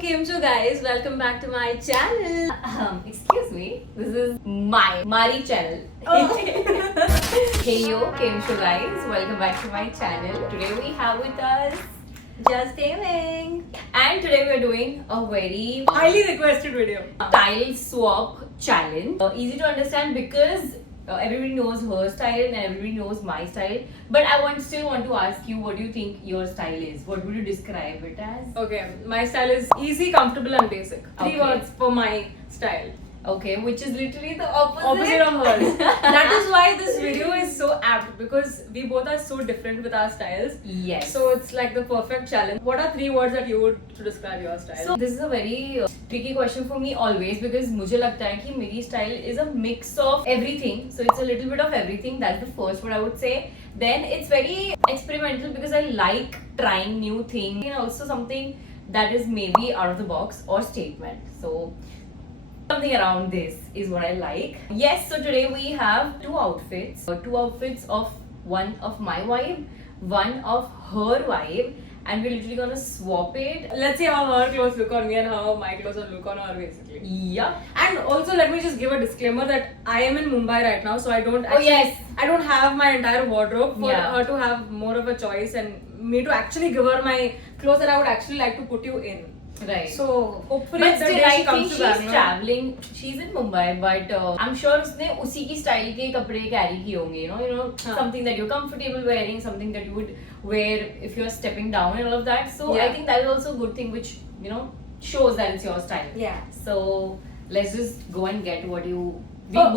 came to guys. Welcome back to my channel. Excuse me, this is my Mari channel. Hey yo, came to guys. Welcome back to my channel. Today we have with us Just gaming. and today we are doing a very Highly requested video. style swap challenge. Easy to understand because everybody knows her style and everybody knows my style. But I still want to ask you, what do you think your style is? What would you describe it as? Okay, my style is easy, comfortable, and basic. Three Okay. words for my style. Okay, which is literally the opposite. Opposite of hers. That is why this video is so apt because we both are so different with our styles. Yes. So it's like the perfect challenge. What are three words that you would to describe your style? So this is a very tricky question for me always because मुझे लगता है कि मेरी style is a mix of everything. So it's a little bit of everything. That's the first word I would say. Then it's very experimental because I like trying new things and also something that is maybe out of the box or statement. So something around this is what I like. Yes, so today we have two outfits. Two outfits of one of my vibe, one of her vibe, and we're literally gonna swap it. Let's see how her clothes look on me and how my clothes will look on her basically. Yeah. And also let me just give a disclaimer that I am in Mumbai right now, so I don't Oh, yes. I don't have my entire wardrobe for Yeah. her to have more of a choice and me to actually give her my clothes that I would actually like to put you in. Right. So hopefully But the still, day I she think comes to she's Bangalore. traveling. She's in Mumbai, but I'm sure उसने उसी की style के कपड़े carry किए होंगे. You know, हाँ. something that you're comfortable wearing, something that you would wear if you're stepping down and all of that. So Yeah. I think that is also a good thing, which shows that it's your style. Yeah. So let's just go and get what we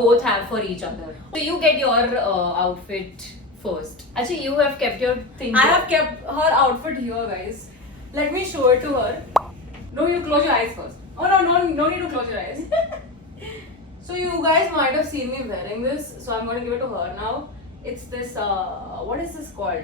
both have for each other. So you get your outfit first. Actually, you have kept your thing. I have kept her outfit here, guys. Let me show it to her. No, you close your eyes first. Oh no need to close your eyes. So you guys might have seen me wearing this, so I'm going to give it to her now. It's this, what is this called?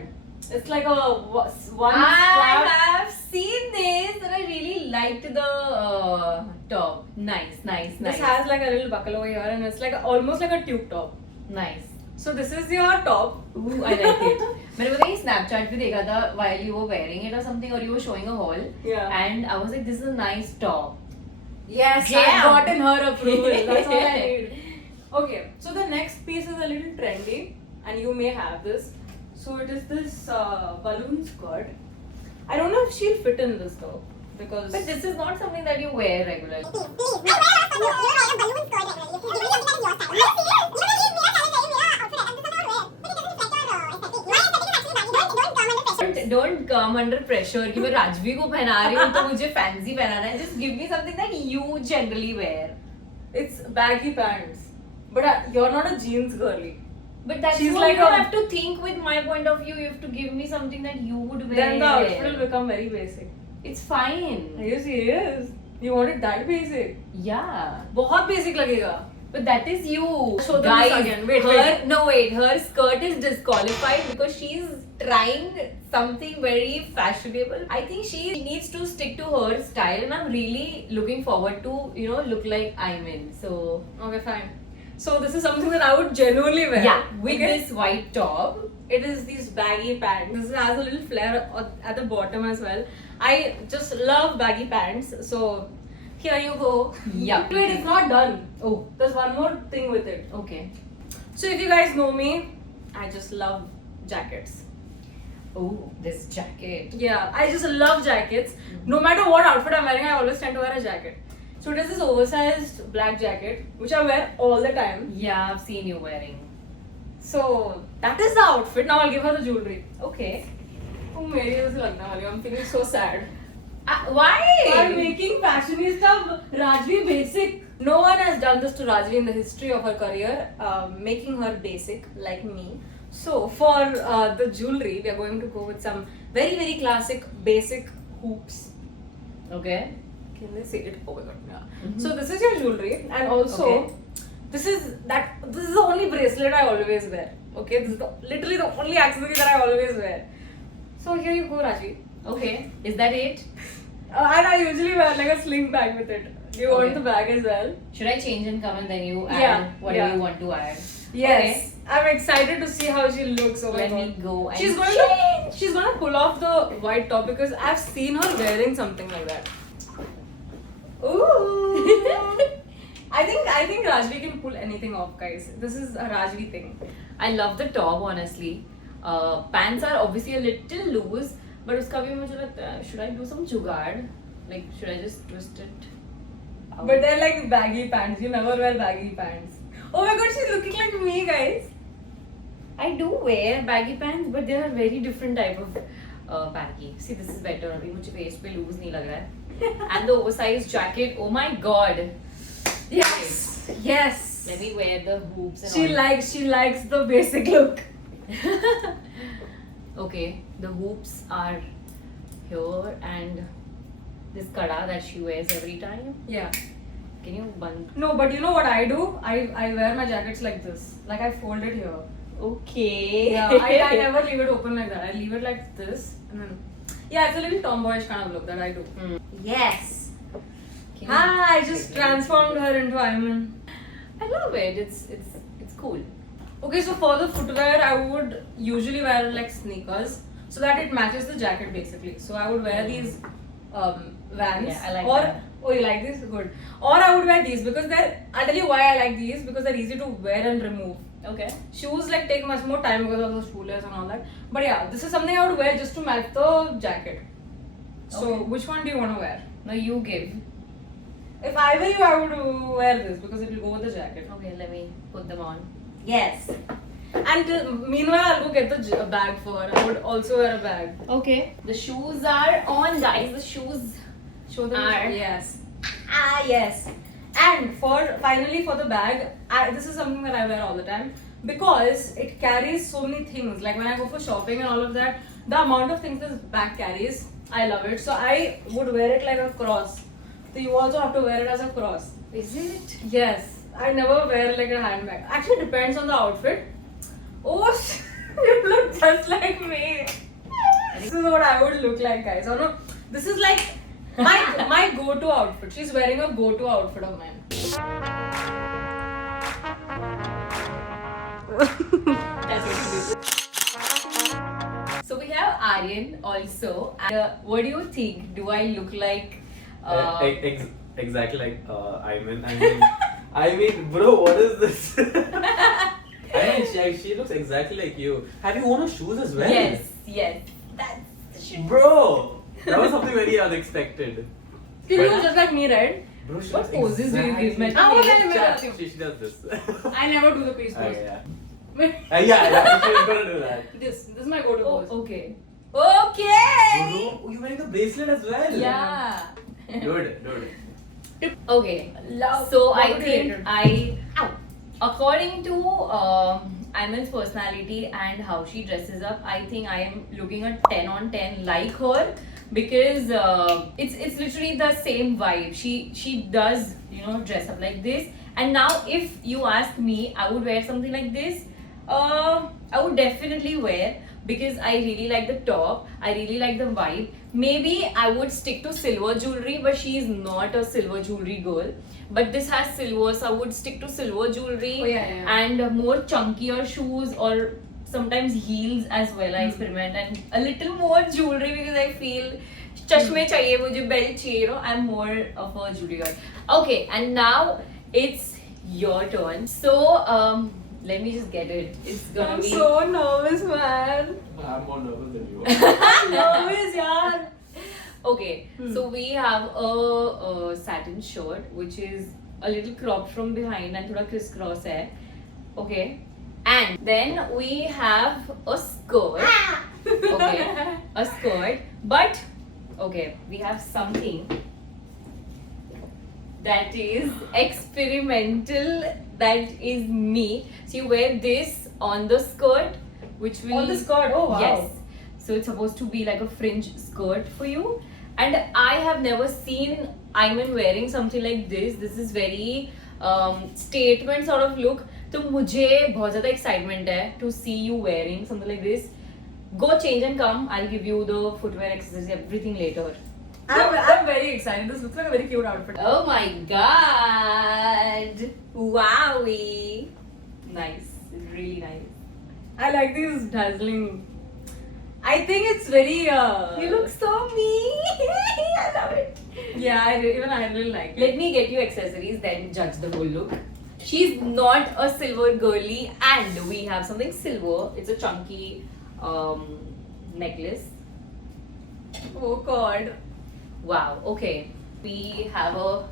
It's like a one I strap. have seen this and I really liked the top. Nice. This has like a little buckle over here and it's like almost like a tube top. Nice. So this is your top. Ooh, I like it. मैंने पता है Snapchat पे देखा था while you were wearing it or something or you were showing a haul. Yeah. And I was like, this is a nice top. Yes, Damn. I've gotten her approval. That's all I need. Okay, so the next piece is a little trendy and you may have this. So it is this balloon skirt. I don't know if she'll fit in this though because But this is not something that you wear regularly. Don't come under pressure कि मैं राजवी को पहना रही हूँ तो मुझे fancy पहनाना है. Just give me something that you generally wear. it's baggy pants. But you're not a jeans girly. But that's She's what like you a- have to think with my point of view. You have to give me something that you would wear. Then the outfit will become very basic. It's fine. Are you serious? You want it that basic? Yeah. बहुत basic लगेगा. But that is you. Show them Guys, this again. Wait, her, wait. No, wait. Her skirt is disqualified because she's trying something very fashionable. I think she needs to stick to her style, and I'm really looking forward to, look like I'm in. So, Okay, fine. So this is something that I would genuinely wear. yeah, with Okay? this white top. It is these baggy pants. This has a little flare at the bottom as well. I just love baggy pants. So here you go. Yeah. Wait, it's not done. Oh, There's one more thing with it. okay. So if you guys know me, I just love jackets. Oh, this jacket. Yeah, I just love jackets. No matter what outfit I'm wearing, I always tend to wear a jacket. So it is this oversized black jacket, which I wear all the time. Yeah, I've seen you wearing. So that is the outfit. Now I'll give her the jewelry. Okay. Oh, मेरी वजह से लगने वाली है. I'm feeling so sad. Why? For making fashionista Rajvi basic. No one has done this to Rajvi in the history of her career, making her basic like me. So for the jewelry, we are going to go with some very very classic basic hoops. Okay. Can they see it? Oh my god, yeah. Mhm. So this is your jewelry, and also Okay. this is the only bracelet I always wear. Okay, this is literally the only accessory that I always wear. So here you go, Rajvi. Okay. Is that it? And I usually wear like a sling bag with it. Do you want Okay. the bag as well? Should I change and come and then you add Yeah, whatever yeah. you want to add? Yes. I'm excited to see how she looks. Oh my Let me god. go and She's going to pull off the white top because I've seen her wearing something like that. anything off, guys. This is a Rajvi thing. I love the top, honestly. Pants are obviously a little loose, but uska bhi mujhe lagta hai, should I do some jugaad? Like, should I just twist it out? But they're like baggy pants. You never wear baggy pants. Oh my god, she's looking like me, guys. I do wear baggy pants, but they are very different type of baggy. See, this is better. अभी मुझे waist पे loose नहीं लग रहा है. And the oversized jacket. Oh my god. Yes. Yes. Let me wear the hoops and She all. likes the basic look. Okay, the hoops are here and this kada that she wears every time. Yeah. Can you bund? No, but you know what I do? I wear my jackets like this. Like I fold it here. Okay. Yeah, I never leave it open like that. I leave it like this and then yeah, it's a little tomboyish kind of look that I do. Yes. Can I you- just transformed her into Ayman. I love it. It's cool. Okay, so for the footwear, I would usually wear like sneakers so that it matches the jacket basically. So I would wear these Vans. Yeah, I like or, that. Oh, you like this? Good. Or I would wear these because I'll tell you why I like these because they're easy to wear and remove. Okay. Shoes like take much more time because of the shoelace and all that. But yeah, this is something I would wear just to match the jacket. So Okay. which one do you want to wear? No, you give. If I were you, I would wear this because it will go with the jacket. Okay, let me put them on. Yes. And meanwhile, I'll go get the bag for her. I would also wear a bag. Okay. The shoes are on, guys. The shoes. Show them. Are. Yes. Yes. And finally for the bag, this is something that I wear all the time because it carries so many things. Like when I go for shopping and all of that, the amount of things this bag carries, I love it. So I would wear it like a cross. So you also have to wear it as a cross. Is it? Yes. I never wear like a handbag. Actually, it depends on the outfit. Oh, you look just like me. This is what I would look like, guys. Oh no, this is like my go-to outfit. She's wearing a go-to outfit of mine. That's what it is. So we have Aryan also. And, what do you think? Do I look like? Exactly like I mean, bro, what is this? I mean, she looks exactly like you. Have you worn her shoes as well? Yes. That's the shoe. Bro, that was something very unexpected. She looks just like me, right? Bro, she What looks poses do you give me? Ah, what Yeah. kind of- She does this. I never do the peace pose. Yeah. Wait, Yeah, she's gonna do that. this is my go-to Oh, pose. okay. Okay. Bro, you're wearing the bracelet as well. Yeah. Dude. Okay. Love. So What I would you think rate according to Ayman's personality and how she dresses up, I think I am looking at 10 on 10 like her because it's literally the same vibe. She does dress up like this. And now if you ask me, I would wear something like this. I would definitely wear because I really like the top. I really like the vibe. Maybe I would stick to silver jewelry, but she is not a silver jewelry girl. But this has silver, so I would stick to silver jewelry Oh, yeah. and more chunkier shoes or sometimes heels as well. I experiment and a little more jewelry because I feel chashme chahiye, mujhe belt chahiye. I'm more of a jewelry girl. Okay, and now it's your turn. So let me just get it. It's gonna I'm be so nervous, man. I'm more nervous than you. I'm nervous, yaar. Okay, so we have a satin shirt which is a little cropped from behind and thoda crisscross hai. Okay, and then we have a skirt. Okay, a skirt, but okay, we have something that is experimental. That is me. So you wear this on the skirt, which will On the skirt, oh wow. Yes. So it's supposed to be like a fringe skirt for you. And I have never seen Ayman wearing something like this. This is very statement sort of look. तो मुझे बहुत ज़्यादा excitement है to see you wearing something like this. Go change and come. I'll give you the footwear, accessories, everything later. I'm very excited. This looks like a very cute outfit. Oh my god! Wowie! Nice. Really nice. I like these dazzling. I think it's very. You look so me. I love it. Yeah, even I really like it. Let me get you accessories, then judge the whole look. She's not a silver girly, and we have something silver. It's a chunky necklace. Oh God. Wow. Okay. We have a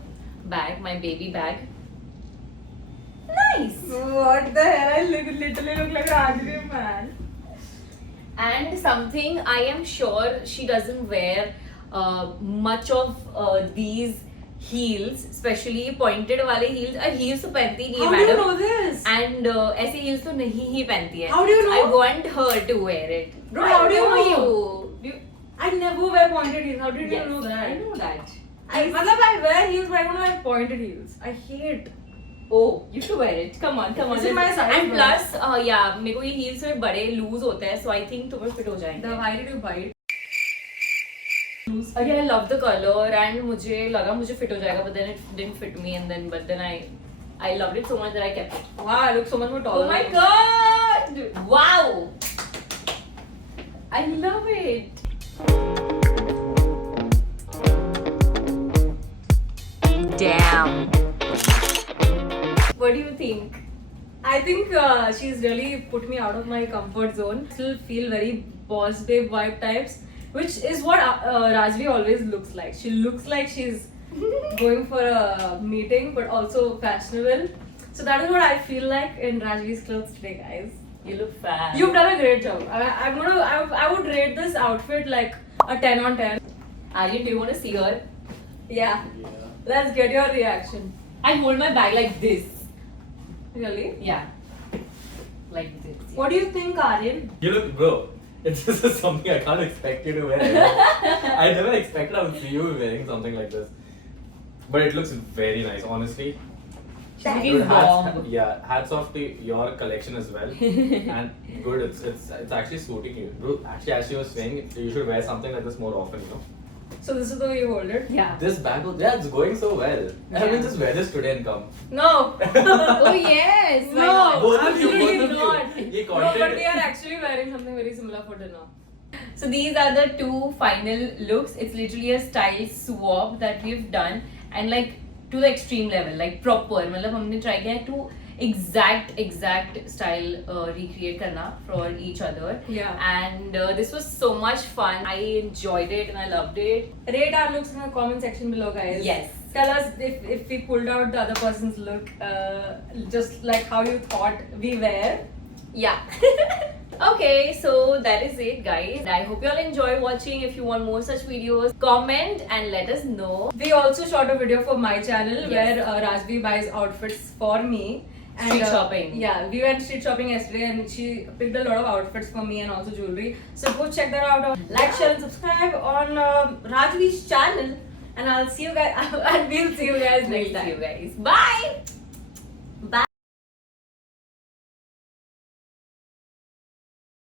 bag, my baby bag. Nice. What the hell? I literally look like Rajvi, man. And something I am sure she doesn't wear much of these heels, especially pointed वाले heels. Heels तो पहनती नहीं है How do you madam. know this? And ऐसे heels तो नहीं ही पहनती है. How do you know? I want her to wear it. Bro, how do you know? you? I never wear pointed heels. How did you Yes, know that? I know that. मतलब I wear heels, but I don't wear pointed heels. I hate. Oh, you should wear it. Come on, come on. This is my size, And bro. plus, yeah, मेरे को ये heels में बड़े loose होते हैं, so I think तुम्हें fit हो जाएंगे. Why did you buy it? Okay, I love the color and मुझे लगा मुझे fit हो जाएगा, but then it didn't fit me, and then I loved it so much that I kept it. Wow, I look so much more taller. Oh my god! Wow! I love it. Damn. What do you think? I think she's really put me out of my comfort zone. Still feel very boss babe vibe types, which is what Rajvi always looks like. She looks like she's going for a meeting, but also fashionable. So that is what I feel like in Rajvi's clothes today, guys. You look fat. You've done a great job. I would rate this outfit like a 10 on 10. Aryan, do you want to see her? Yeah. Yeah. Let's get your reaction. I hold my bag like this. Really? Yeah. Like this. What do you think, Aryan? You look, bro. This is something I can't expect you to wear. I never expected I would see you wearing something like this. But it looks very nice, honestly. She's Thank looking bomb. Hats off to your collection as well. And good, it's actually suiting you. Bro, actually, as you were saying, you should wear something like this more often, you know. So this is the way you hold it? Yeah. This bag, it's going so well. I Yeah. mean, just wear this today and come. No. Oh yes. No. Both of you, Absolutely both of not. you. Ye No, but content- we are actually wearing something very similar for dinner. So these are the two final looks. It's literally a style swap that we've done, and like to the extreme level, like proper. मतलब हमने try किया है to exact style recreate करना for each other. Yeah. And this was so much fun. I enjoyed it and I loved it. Rate our looks in the comment section below, guys. Yes. Tell us if we pulled out the other person's look, just like how you thought we were. Yeah. Okay, so that is it, guys. I hope you all enjoy watching. If you want more such videos, comment and let us know. We also shot a video for my channel Yes. where Rajvi buys outfits for me. Street shopping. Yeah, we went street shopping yesterday and she picked a lot of outfits for me and also jewelry. So go check that out. Like, share, and subscribe on Rajvi's channel. And I'll see you guys. And we'll see you guys next We'll time. see you guys. Bye.